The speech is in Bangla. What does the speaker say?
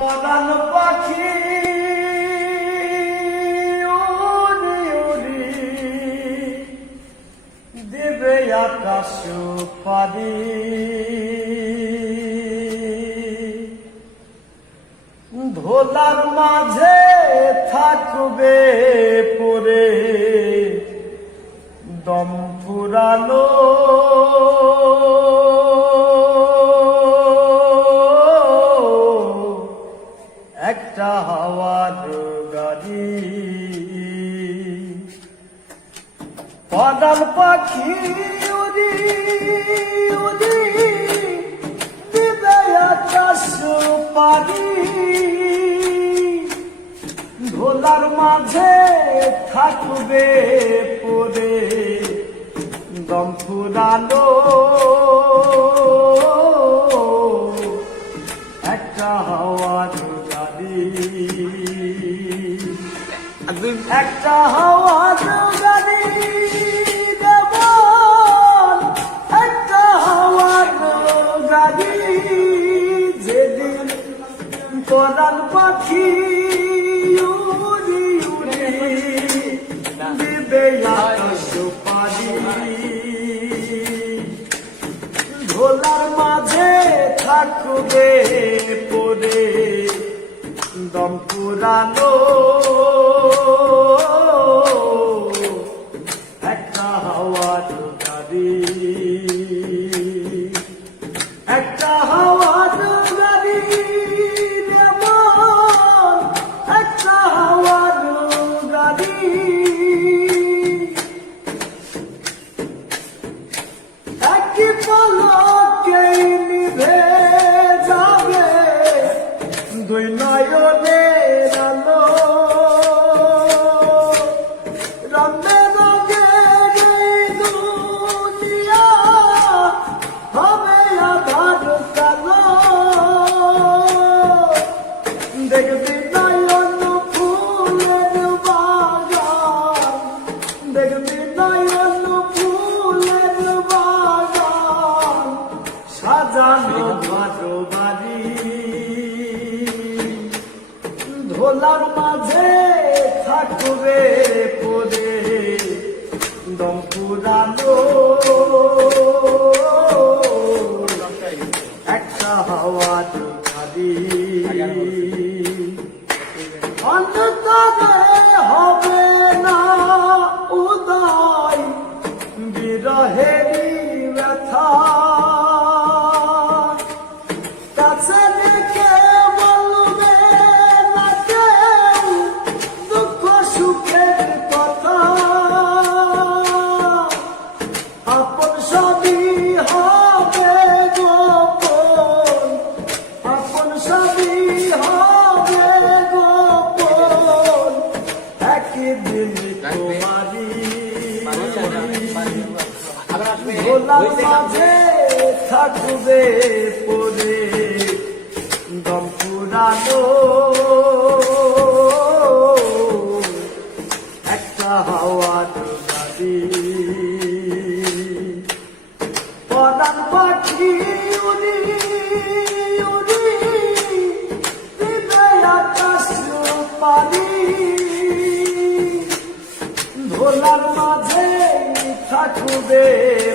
পাখি দেবে আকাশ পারি ধোলার মাঝে থাকবে পরে দম ফুরালো গাড়ি পাদাল পাখি উড়ি উড়ি দিবে আকাশ পারি। ধোলার মাঝে থাকবে পরে দম ফুরালো। একটা হাওয়ার গাড়ি দেবন একটা হাওয়ার গাড়ি যেদিন কোরআন পাখি দিবে মাঝে থাকবে পরে দম পুরানো হাওয়ার গাড়ি একটা গাড়ি যেমন একটা হাওয়ার গাড়ি একই পলকে নিভে যাবে দুই নয়নের আলো। থাকবে পরে দম পুরানো একটা হাওয়ার গোলাম মাঝে থাকবে পরে দম পুরানো একটা হাওয়ার গাড়ি পরাণ পাখি উড়ি উড়ি দিবে পারি থাকবে